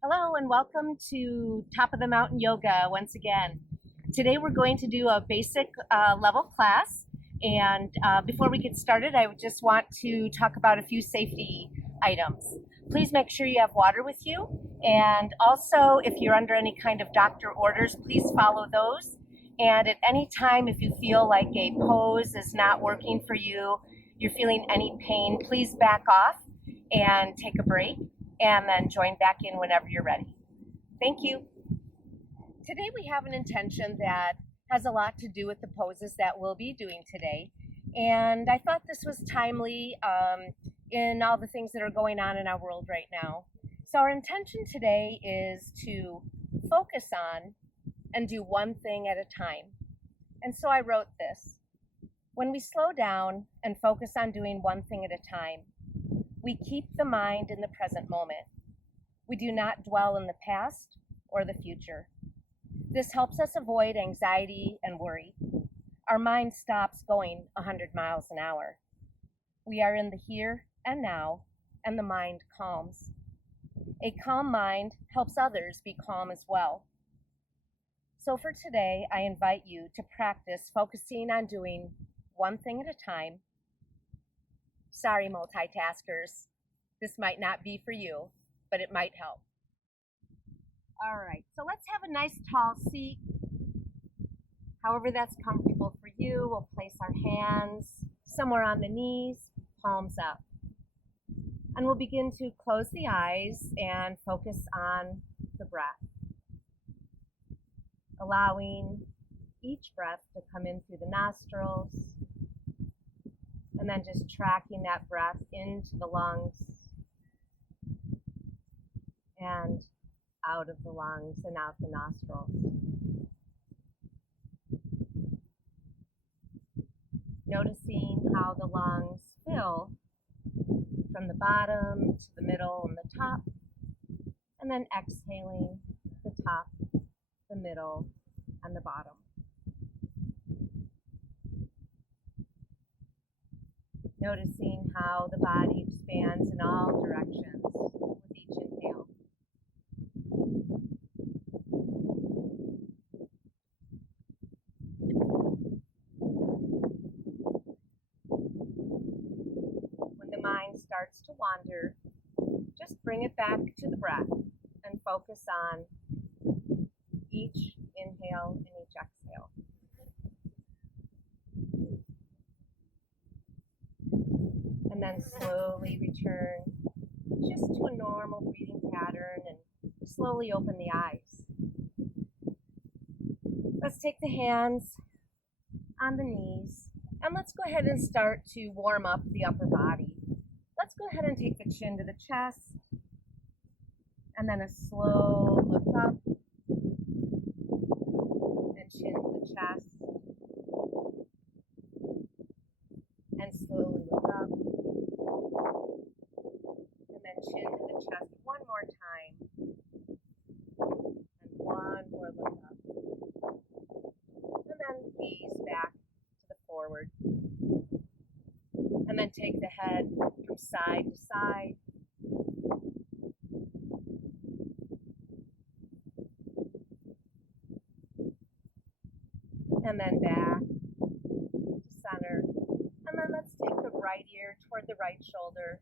Hello and welcome to Top of the Mountain Yoga once again. Today we're going to do a basic level class, and before we get started I would just want to talk about a few safety items. Please make sure you have water with you, and also if you're under any kind of doctor orders, please follow those. And at any time if you feel like a pose is not working for you, you're feeling any pain, please back off and take a break and then join back in whenever you're ready. Thank you. Today we have an intention that has a lot to do with the poses that we'll be doing today. And I thought this was timely in all the things that are going on in our world right now. So our intention today is to focus on and do one thing at a time. And so I wrote this. When we slow down and focus on doing one thing at a time, we keep the mind in the present moment. We do not dwell in the past or the future. This helps us avoid anxiety and worry. Our mind stops going 100 miles an hour. We are in the here and now, and the mind calms. A calm mind helps others be calm as well. So for today, I invite you to practice focusing on doing one thing at a time. Sorry, multitaskers, this might not be for you, but it might help. All right, so let's have a nice tall seat. However that's comfortable for you, we'll place our hands somewhere on the knees, palms up. And we'll begin to close the eyes and focus on the breath. Allowing each breath to come in through the nostrils, and then just tracking that breath into the lungs and out of the lungs and out the nostrils. Noticing how the lungs fill from the bottom to the middle and the top, and then exhaling the top, the middle, and the bottom. Noticing how the body expands in all directions with each inhale. When the mind starts to wander, just bring it back to the breath and focus on each inhale and each exhale. And then slowly return just to a normal breathing pattern and slowly open the eyes. Let's take the hands on the knees and let's go ahead and start to warm up the upper body. Let's go ahead and take the chin to the chest and then a slow look up and chin to the chest and slowly look up. And then chin to the chest one more time. And one more look up. And then gaze back to the forward. And then take the head from side to side. And then back to center. And then let's take the right ear toward the right shoulder.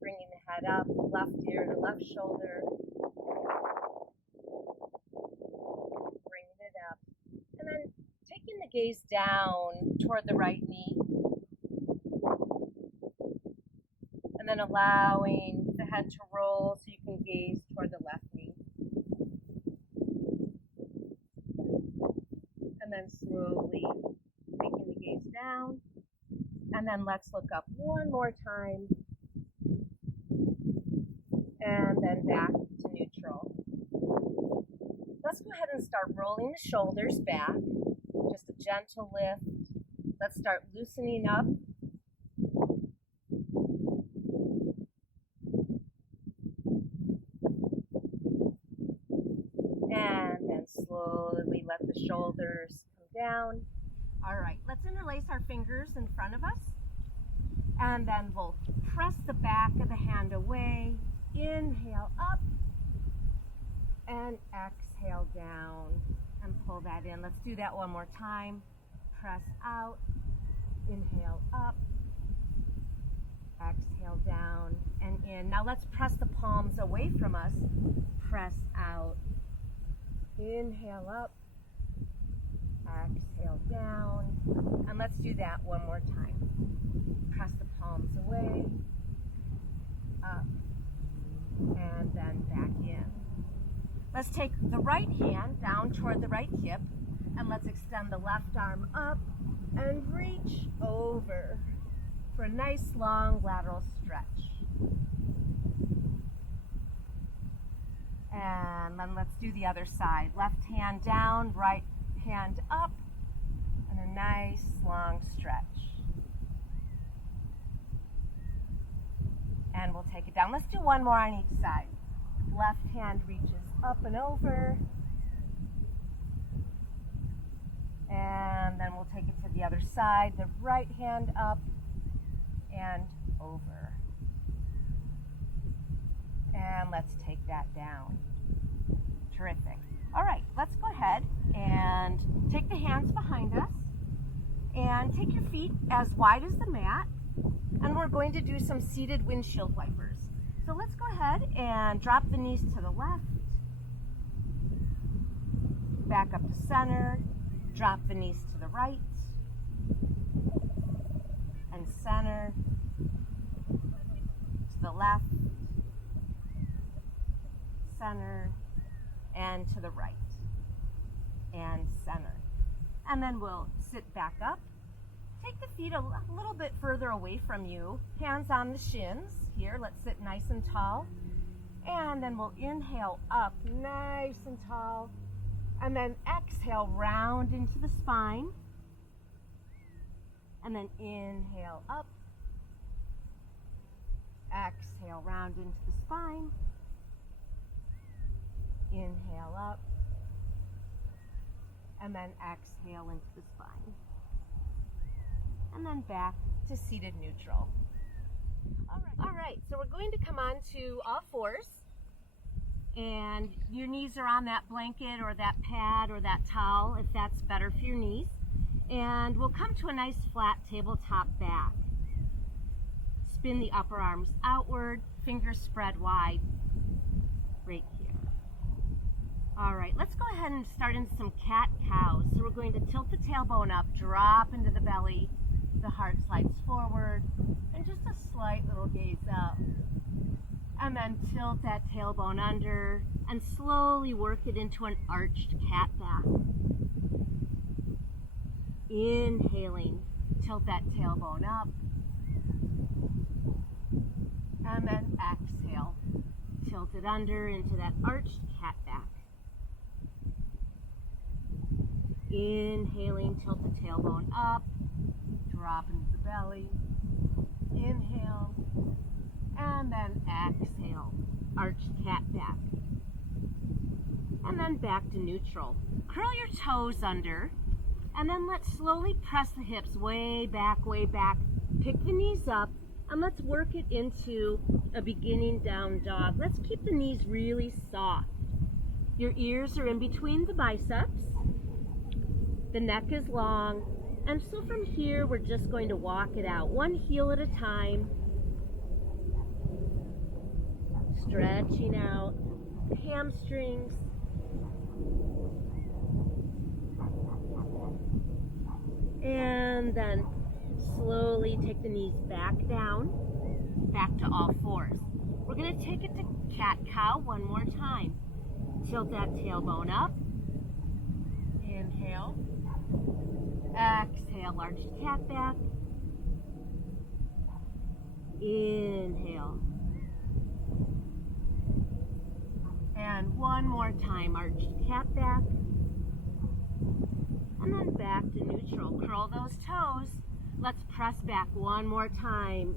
Bringing the head up, left ear to left shoulder. Bringing it up. And then taking the gaze down toward the right knee. And then allowing the head to roll so you can gaze toward the left knee. And then slowly taking the gaze down. And then let's look up one more time. And then back to neutral. Let's go ahead and start rolling the shoulders back. Just a gentle lift. Let's start loosening up. And then slowly let the shoulders come down. All right, let's interlace our fingers in front of us. And then we'll press the back of the hand away Inhale up and exhale down and pull that in. Let's do that one more time. Press out, inhale up, exhale down and in. Now let's press the palms away from us. Press out, inhale up, exhale down, and let's do that one more time. Press the palms away, up, and then back in. Let's take the right hand down toward the right hip, and let's extend the left arm up and reach over for a nice long lateral stretch. And then let's do the other side. Left hand down, right hand up, and a nice long stretch. And we'll take it down. Let's do one more on each side. Left hand reaches up and over. And then we'll take it to the other side. The right hand up and over. And let's take that down. Terrific. All right, let's go ahead and take the hands behind us and take your feet as wide as the mat. And we're going to do some seated windshield wipers. So let's go ahead and drop the knees to the left. Back up to center. Drop the knees to the right. And center. To the left. Center. And to the right. And center. And then we'll sit back up. Take the feet a little bit further away from you. Hands on the shins. Here, let's sit nice and tall. And then we'll inhale up, nice and tall. And then exhale, round into the spine. And then inhale up. Exhale, round into the spine. Inhale up. And then exhale into the spine. And then back to seated neutral. All right, so we're going to come on to all fours. And your knees are on that blanket or that pad or that towel, if that's better for your knees. And we'll come to a nice flat tabletop back. Spin the upper arms outward, fingers spread wide, right here. All right, let's go ahead and start into some cat-cows. So we're going to tilt the tailbone up, drop into the belly, the heart slides forward, and just a slight little gaze up. And then tilt that tailbone under and slowly work it into an arched cat back. Inhaling, tilt that tailbone up. And then exhale, tilt it under into that arched cat back. Inhaling, tilt the tailbone up. Drop into the belly, inhale, and then exhale, arched cat back. And then back to neutral. Curl your toes under, and then let's slowly press the hips way back, pick the knees up, and let's work it into a beginning down dog. Let's keep the knees really soft. Your ears are in between the biceps, the neck is long, and so from here, we're just going to walk it out, one heel at a time. Stretching out hamstrings. And then slowly take the knees back down, back to all fours. We're going to take it to cat-cow one more time. Tilt that tailbone up. Inhale. Exhale, arched cat back. Inhale. And one more time, arched cat back. And then back to neutral. Curl those toes. Let's press back one more time.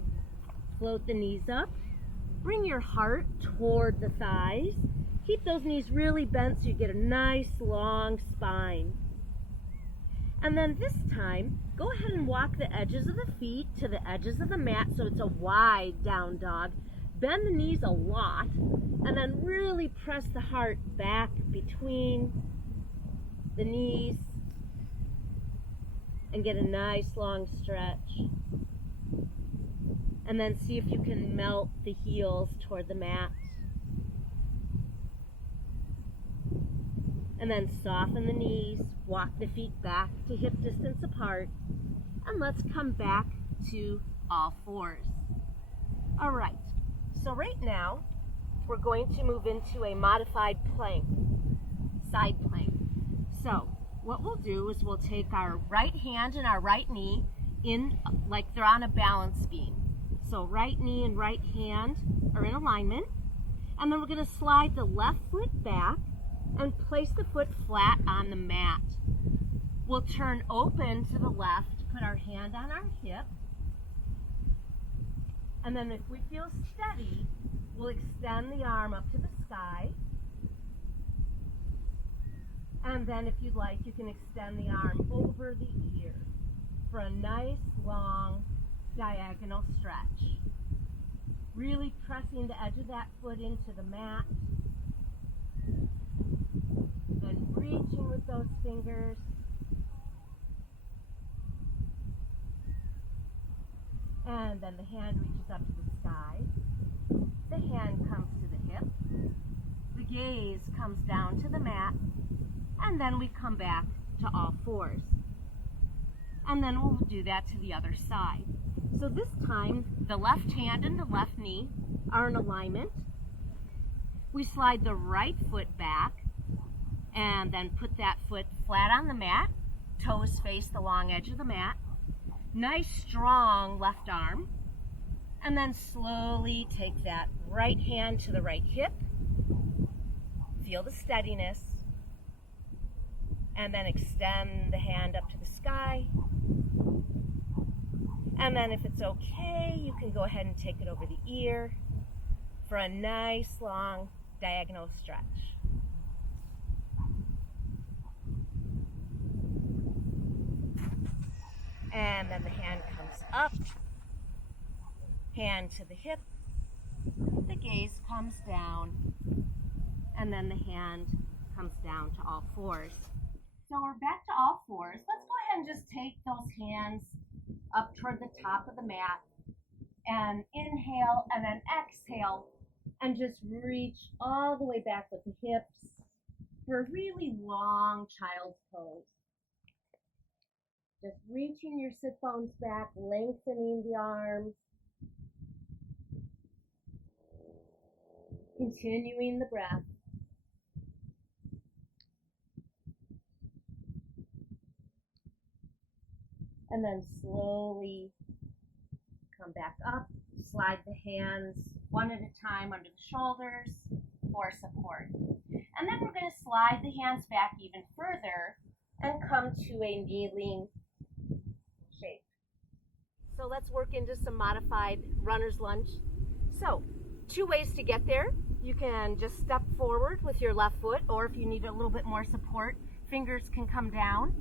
Float the knees up. Bring your heart toward the thighs. Keep those knees really bent so you get a nice long spine. And then this time, go ahead and walk the edges of the feet to the edges of the mat so it's a wide down dog. bend the knees a lot, and then really press the heart back between the knees and get a nice long stretch. And then see if you can melt the heels toward the mat. And then soften the knees, walk the feet back to hip distance apart, and let's come back to all fours. All right, so right now we're going to move into a modified plank, side plank. So what we'll do is we'll take our right hand and our right knee in like they're on a balance beam. So right knee and right hand are in alignment, and then we're going to slide the left foot back and place the foot flat on the mat. We'll turn open to the left, put our hand on our hip, and then if we feel steady, we'll extend the arm up to the sky. And then if you'd like, you can extend the arm over the ear for a nice long diagonal stretch. Really pressing the edge of that foot into the mat and reaching with those fingers. And then the hand reaches up to the sky. The hand comes to the hip. The gaze comes down to the mat. And then we come back to all fours. And then we'll do that to the other side. So this time, the left hand and the left knee are in alignment. We slide the right foot back and then put that foot flat on the mat. Toes face the long edge of the mat. Nice strong left arm. And then slowly take that right hand to the right hip. Feel the steadiness. And then extend the hand up to the sky. And then if it's okay, you can go ahead and take it over the ear for a nice long diagonal stretch. And then the hand comes up, hand to the hip, the gaze comes down, and then the hand comes down to all fours. So we're back to all fours. Let's go ahead and just take those hands up toward the top of the mat and inhale and then exhale and just reach all the way back with the hips for a really long child's pose. Just reaching your sit bones back, lengthening the arms, continuing the breath. And then slowly come back up, slide the hands one at a time under the shoulders for support. And then we're going to slide the hands back even further and come to a kneeling shape. So let's work into some modified runner's lunge. So 2 ways to get there. You can just step forward with your left foot, or if you need a little bit more support, fingers can come down.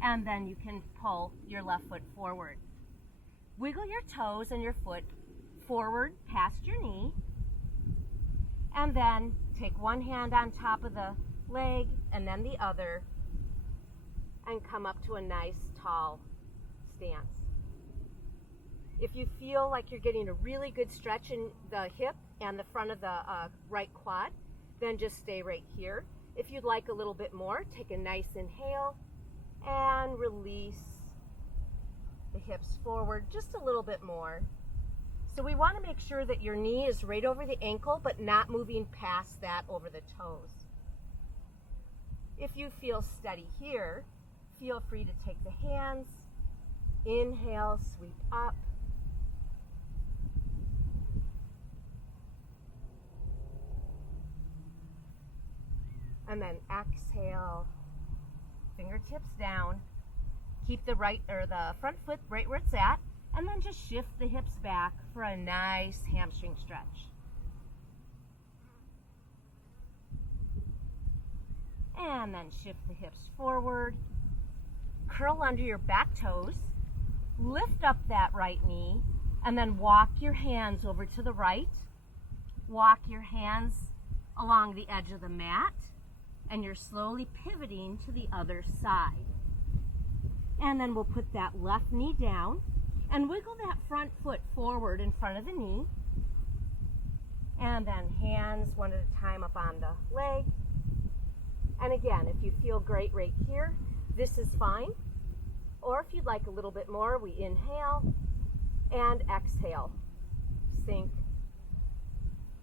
And then you can pull your left foot forward. Wiggle your toes and your foot forward past your knee. And then take one hand on top of the leg and then the other and come up to a nice tall stance. If you feel like you're getting a really good stretch in the hip and the front of the right quad, then just stay right here. If you'd like a little bit more, take a nice inhale and release the hips forward just a little bit more. So we want to make sure that your knee is right over the ankle, but not moving past that over the toes. If you feel steady here, feel free to take the hands, inhale, sweep up, and then exhale, fingertips down. Keep the right or the front foot right where it's at, and then just shift the hips back for a nice hamstring stretch. And then shift the hips forward. Curl under your back toes. Lift up that right knee, and then walk your hands over to the right. walk your hands along the edge of the mat, and you're slowly pivoting to the other side. And then we'll put that left knee down and wiggle that front foot forward in front of the knee. And then hands one at a time up on the leg. And again, if you feel great right here, this is fine. Or if you'd like a little bit more, we inhale and exhale. Sink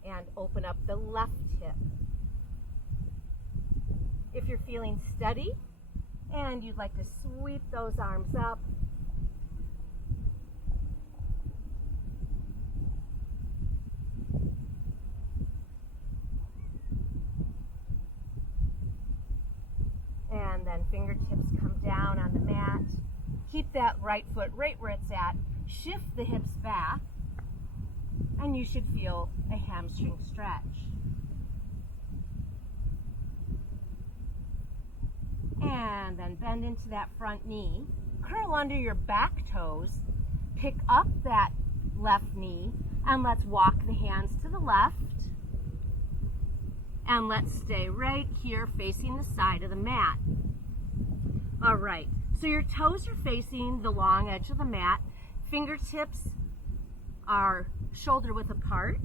and open up the left hip. If you're feeling steady and you'd like to sweep those arms up, and then fingertips come down on the mat. Keep that right foot right where it's at. Shift the hips back, and you should feel a hamstring stretch. And then bend into that front knee. Curl under your back toes. Pick up that left knee, and let's walk the hands to the left. And let's stay right here facing the side of the mat. All right, so your toes are facing the long edge of the mat. Fingertips are shoulder width apart.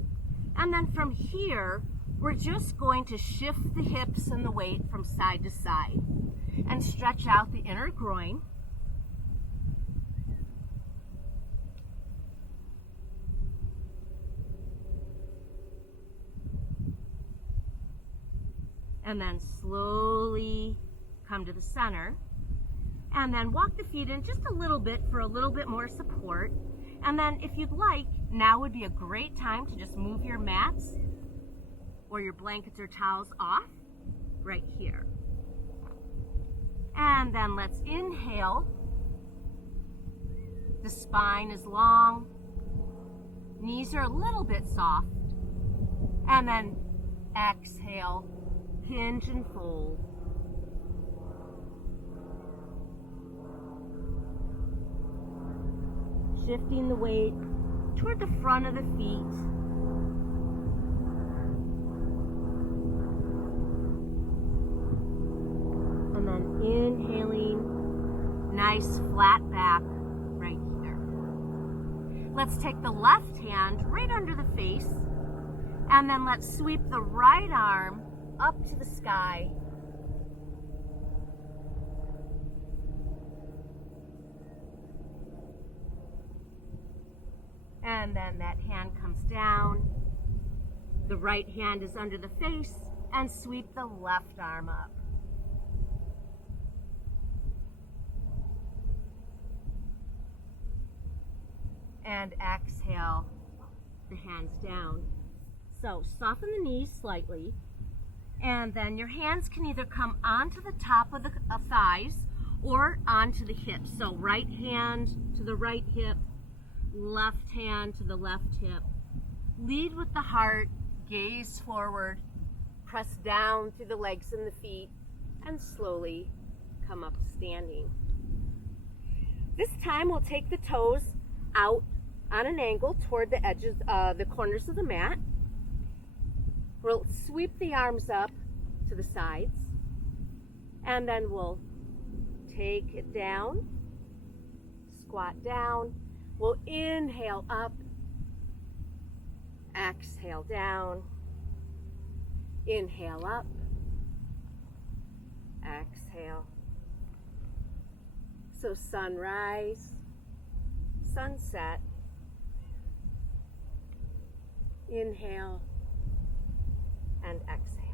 And then from here, we're just going to shift the hips and the weight from side to side and stretch out the inner groin. And then slowly come to the center. And then walk the feet in just a little bit for a little bit more support. And then if you'd like, now would be a great time to just move your mats or your blankets or towels off right here. And then let's inhale. The spine is long. Knees are a little bit soft. And then exhale, hinge and fold. Shifting the weight toward the front of the feet. And then inhaling, nice flat back right here. Let's take the left hand right under the face, and then let's sweep the right arm up to the sky. And then that hand comes down. The right hand is under the face, and sweep the left arm up. And exhale, the hands down. So soften the knees slightly, and then your hands can either come onto the top of the thighs or onto the hips. So right hand to the right hip, left hand to the left hip. Lead with the heart, gaze forward, press down through the legs and the feet, and slowly come up standing. This time we'll take the toes out on an angle toward the edges, the corners of the mat. We'll sweep the arms up to the sides, and then we'll take it down, squat down. We'll inhale up, exhale down, inhale up, exhale. So sunrise, sunset, inhale and exhale.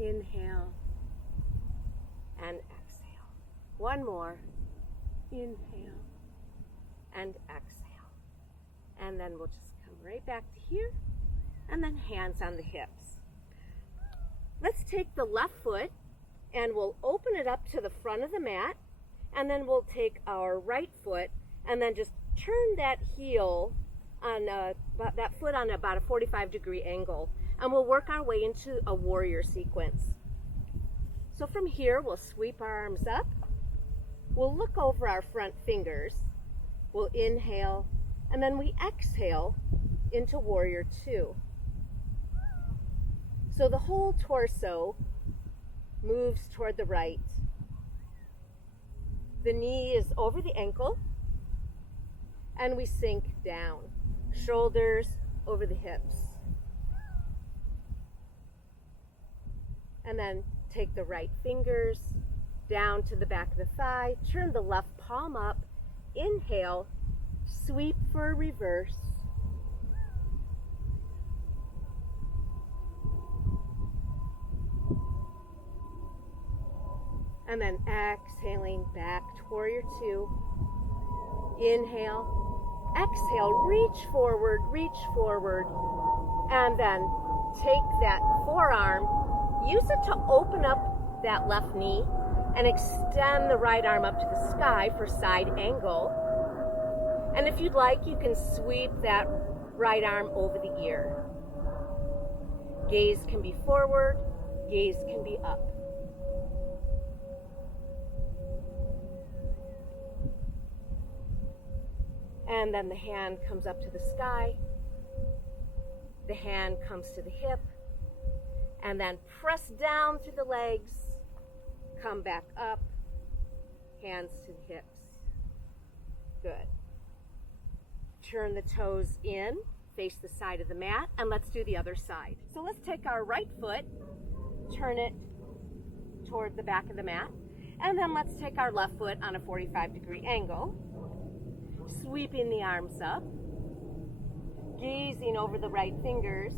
Inhale and exhale. One more. Inhale and exhale. And then we'll just come right back to here, and then hands on the hips. Let's take the left foot and we'll open it up to the front of the mat, and then we'll take our right foot and then just turn that heel on that foot on about a 45-degree angle, and we'll work our way into a warrior sequence. So from here, we'll sweep our arms up. We'll look over our front fingers. We'll inhale, and then we exhale into warrior two. So the whole torso moves toward the right. The knee is over the ankle, and we sink down. Shoulders over the hips. And then take the right fingers down to the back of the thigh, turn the left palm up, inhale, sweep for a reverse. And then exhaling back to warrior two. Inhale, exhale, reach forward, and then take that forearm, use it to open up that left knee and extend the right arm up to the sky for side angle. And if you'd like, you can sweep that right arm over the ear. Gaze can be forward, gaze can be up. And then the hand comes up to the sky. The hand comes to the hip. And then press down through the legs. Come back up. Hands to the hips. Good. Turn the toes in. Face the side of the mat. And let's do the other side. So let's take our right foot. Turn it toward the back of the mat. And then let's take our left foot on a 45-degree angle. Sweeping the arms up, gazing over the right fingers,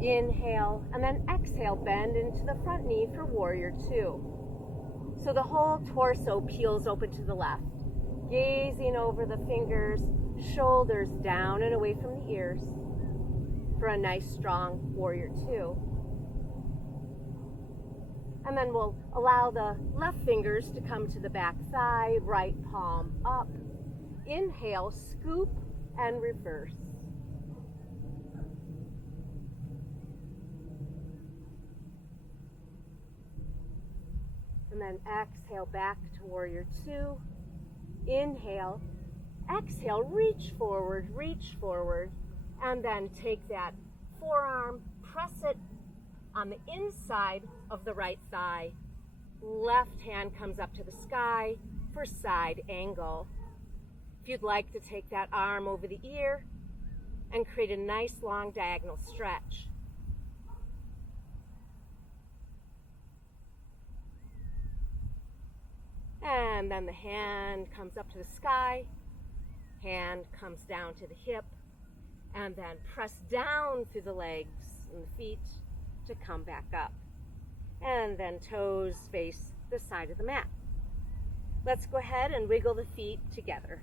inhale, and then exhale, bend into the front knee for warrior two. So the whole torso peels open to the left, gazing over the fingers, shoulders down and away from the ears for a nice strong warrior two. And then we'll allow the left fingers to come to the back thigh, right palm up. Inhale, scoop, and reverse. And then exhale back to warrior two. Inhale, exhale, reach forward, and then take that forearm, press it on the inside of the right thigh. Left hand comes up to the sky for side angle. If you'd like to take that arm over the ear and create a nice long diagonal stretch. And then the hand comes up to the sky, hand comes down to the hip, and then press down through the legs and the feet to come back up. And then toes face the side of the mat. Let's go ahead and wiggle the feet together.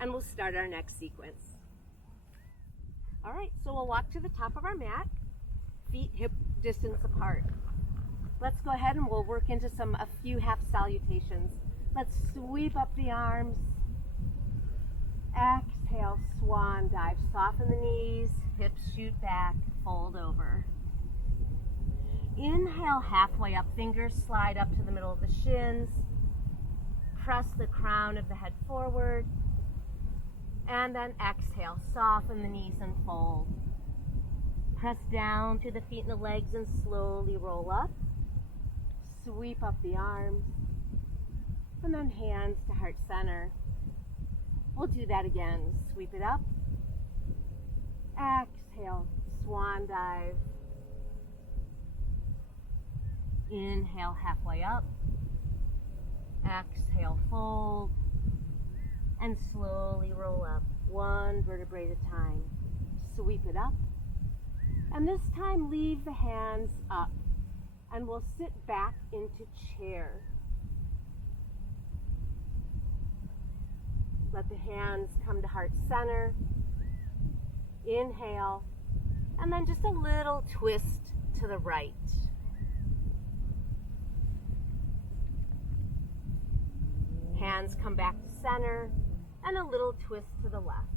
And we'll start our next sequence. All right, so we'll walk to the top of our mat, feet hip distance apart. Let's go ahead and we'll work into a few half salutations. Let's sweep up the arms. Exhale, swan dive. Soften the knees, hips shoot back, fold over. Inhale, halfway up, fingers slide up to the middle of the shins. Press the crown of the head forward. And then exhale, soften the knees and fold. Press down through the feet and the legs and slowly roll up. Sweep up the arms. And then hands to heart center. We'll do that again. Sweep it up. Exhale, swan dive. Inhale, halfway up. Exhale, fold. And slowly roll up, one vertebrae at a time. Sweep it up. And this time leave the hands up. And we'll sit back into chair. Let the hands come to heart center. Inhale. And then just a little twist to the right. Hands come back to center. And a little twist to the left.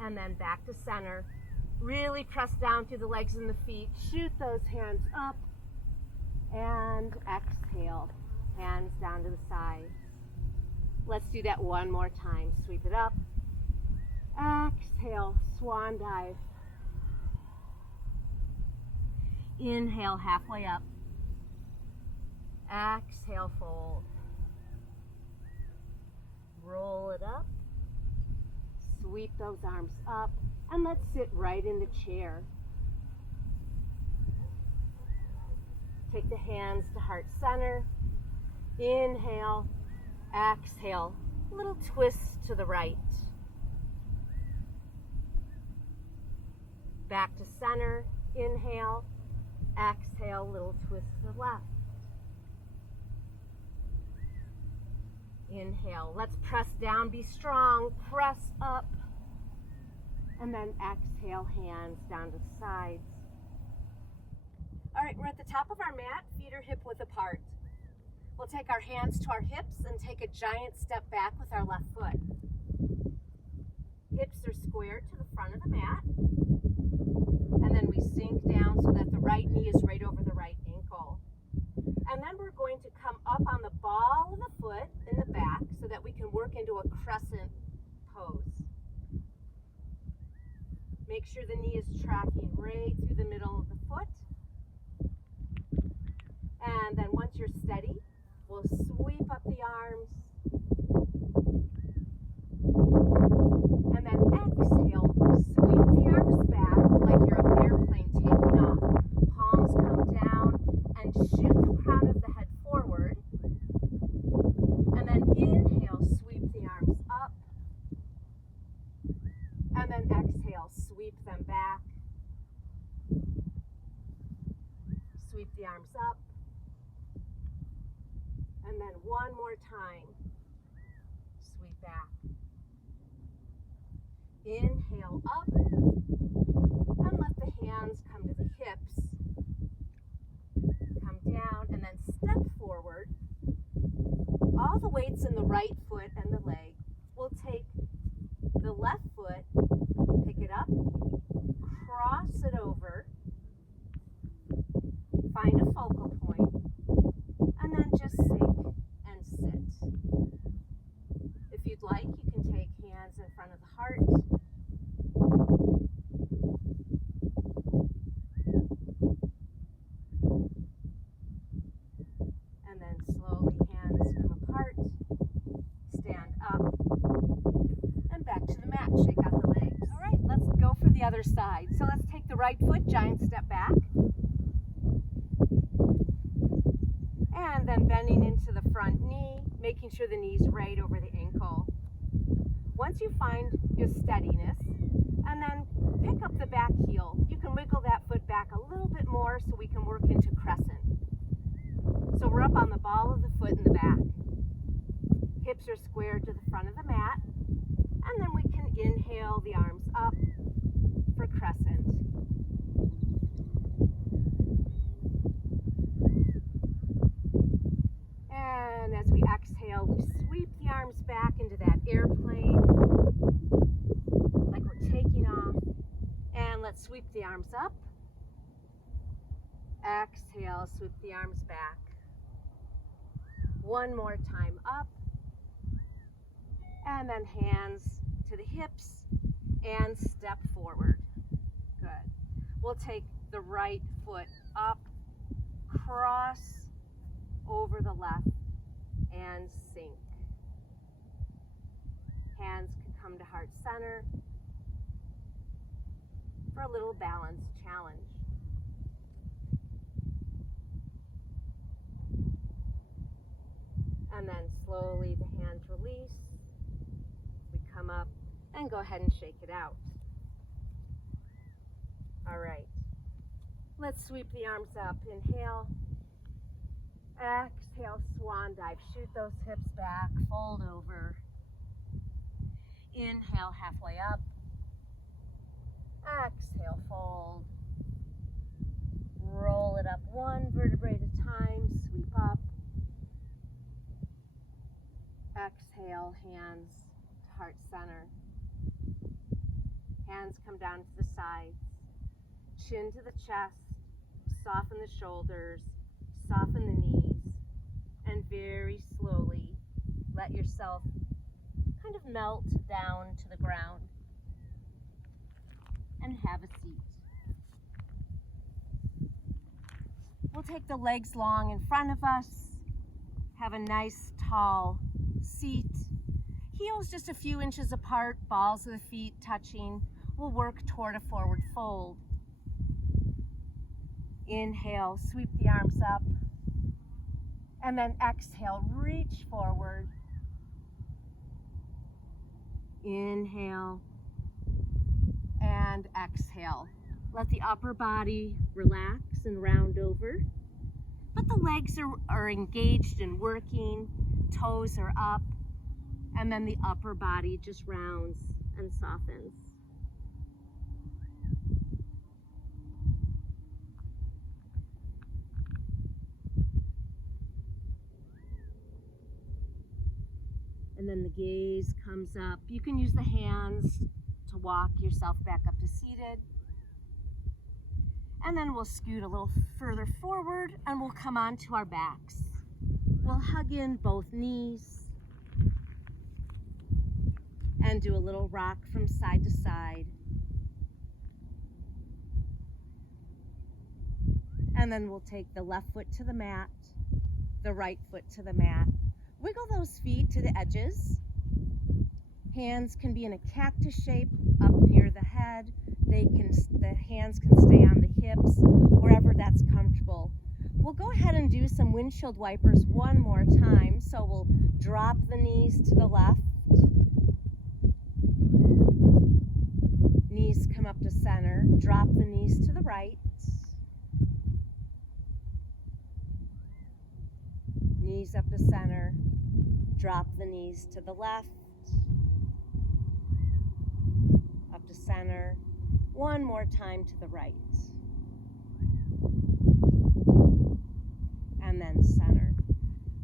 And then back to center. Really press down through the legs and the feet. Shoot those hands up. And exhale. Hands down to the side. Let's do that one more time. Sweep it up. Exhale, swan dive. Inhale, halfway up. Exhale, fold. Roll it up. Sweep those arms up. And let's sit right in the chair. Take the hands to heart center. Inhale, exhale. Little twist to the right. Back to center. Inhale, exhale, little twist to the left. Inhale. Let's press down, be strong. Press up. And then exhale, hands down to the sides. All right, we're at the top of our mat, feet are hip width apart. We'll take our hands to our hips and take a giant step back with our left foot. Hips are squared to the front of the mat. And then we sink down so that the right knee is right over the right ankle. And then we're going to come up on the ball of the foot in the back so that we can work into a crescent pose. Make sure the knee is tracking right through the middle of the foot. And then once you're steady, we'll sweep up the arms. And then exhale, sweep the arms back like you're an airplane taking off. Palms come down and shoot the crown of the head forward. And then inhale, sweep the arms up. And then exhale, sweep them back. Sweep the arms up. And then one more time, sweep back. Inhale up, and let the hands come to the hips. Come down, and then step forward. All the weight's in the right foot and the leg. We'll take the left foot, pick it up, cross it over, find a focal point, and then just sink and sit. If you'd like, you can take hands in front of the heart. And then slowly hands come apart, stand up, and back to the mat, shake out the legs. All right, let's go for the other side. So let's take the right foot, giant step back. And then bending into the front knee, making sure the knee's right over the ankle. Once you find your steadiness, and then pick up the back heel. You can wiggle that foot back a little bit more so we can work into crescent. So we're up on the ball of the foot in the back. Hips are squared to the front of the mat. And then we can inhale the arms up for crescent. And as we exhale, we sweep the arms back into that airplane, like we're taking off. And let's sweep the arms up. Exhale, sweep the arms back. One more time up. And then hands to the hips and step forward. Good. We'll take the right foot up, cross over the left, and sink. Hands can come to heart center for a little balance challenge. And then slowly the hands release. We come up and go ahead and shake it out. All right. Let's sweep the arms up. Inhale. Exhale, swan dive. Shoot those hips back, fold over. Inhale, halfway up. Exhale, fold. Roll it up one vertebrae at a time, sweep up. Exhale, hands to heart center. Hands come down to the sides. Chin to the chest, soften the shoulders, soften the knees, and very slowly let yourself kind of melt down to the ground and have a seat. We'll take the legs long in front of us, have a nice tall seat, heels just a few inches apart, balls of the feet touching. We'll work toward a forward fold. Inhale, sweep the arms up, and then exhale, reach forward. Inhale and exhale. Let the upper body relax and round over, but the legs are engaged and working, toes are up, and then the upper body just rounds and softens. And then the gaze comes up. You can use the hands to walk yourself back up to seated. And then we'll scoot a little further forward and we'll come onto our backs. We'll hug in both knees and do a little rock from side to side. And then we'll take the left foot to the mat, the right foot to the mat. Wiggle those feet to the edges. Hands can be in a cactus shape up near the head. The hands can stay on the hips, wherever that's comfortable. We'll go ahead and do some windshield wipers one more time. So we'll drop the knees to the left. Knees come up to center. Drop the knees to the right. Knees up to center. Drop the knees to the left. Up to center. One more time to the right. And then center.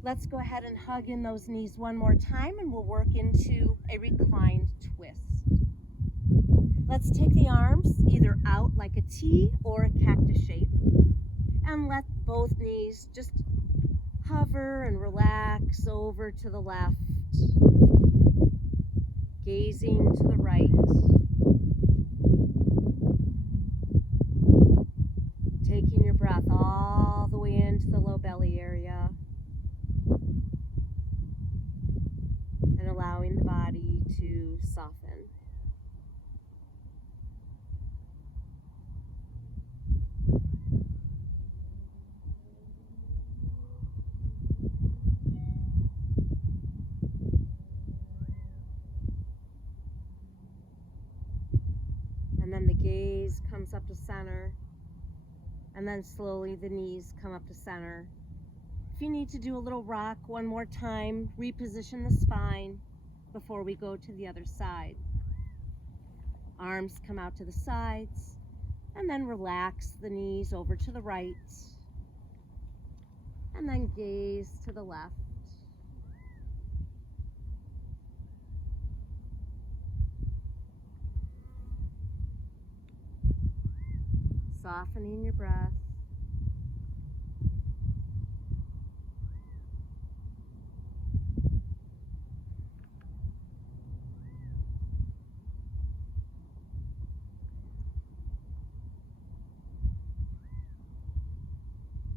Let's go ahead and hug in those knees one more time and we'll work into a reclined twist. Let's take the arms either out like a T or a cactus shape and let both knees just hover and relax over to the left, gazing to the right. Taking your breath all the way into the low belly area and allowing the body to soften. And then the gaze comes up to center. And then slowly the knees come up to center. If you need to do a little rock one more time, reposition the spine before we go to the other side. Arms come out to the sides, and then relax the knees over to the right, and then gaze to the left. Softening your breath.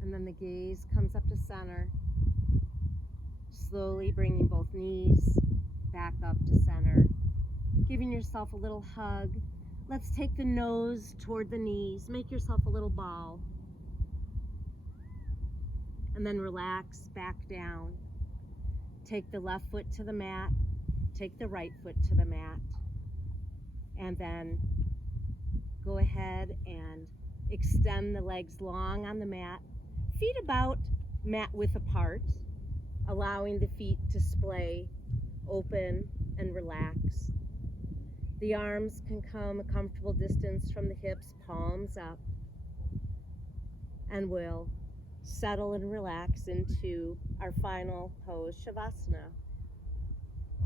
And then the gaze comes up to center. Slowly bringing both knees back up to center. Giving yourself a little hug. Let's take the nose toward the knees. Make yourself a little ball. And then relax back down. Take the left foot to the mat. Take the right foot to the mat. And then go ahead and extend the legs long on the mat. Feet about mat width apart, allowing the feet to splay open and relax. The arms can come a comfortable distance from the hips, palms up, and we'll settle and relax into our final pose, Shavasana.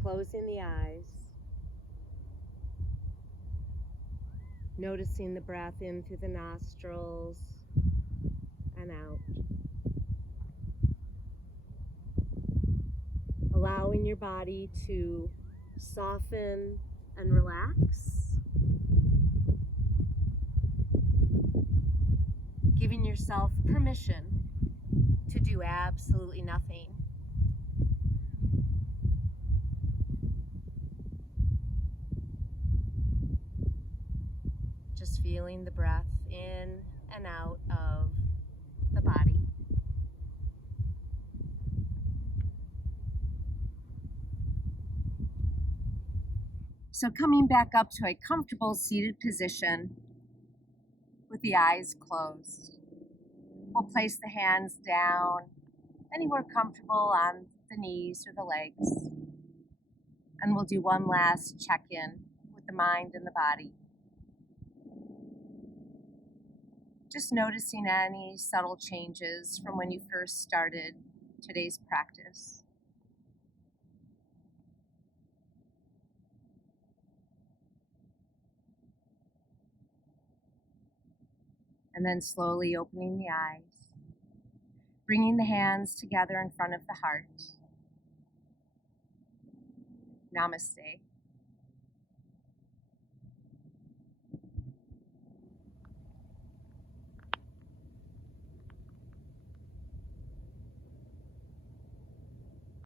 Closing the eyes, noticing the breath in through the nostrils and out. allowing your body to soften and relax, giving yourself permission to do absolutely nothing. Just feeling the breath in and out of the body. So coming back up to a comfortable seated position with the eyes closed. We'll place the hands down anywhere comfortable on the knees or the legs. And we'll do one last check-in with the mind and the body. Just noticing any subtle changes from when you first started today's practice. And then slowly opening the eyes, bringing the hands together in front of the heart. Namaste.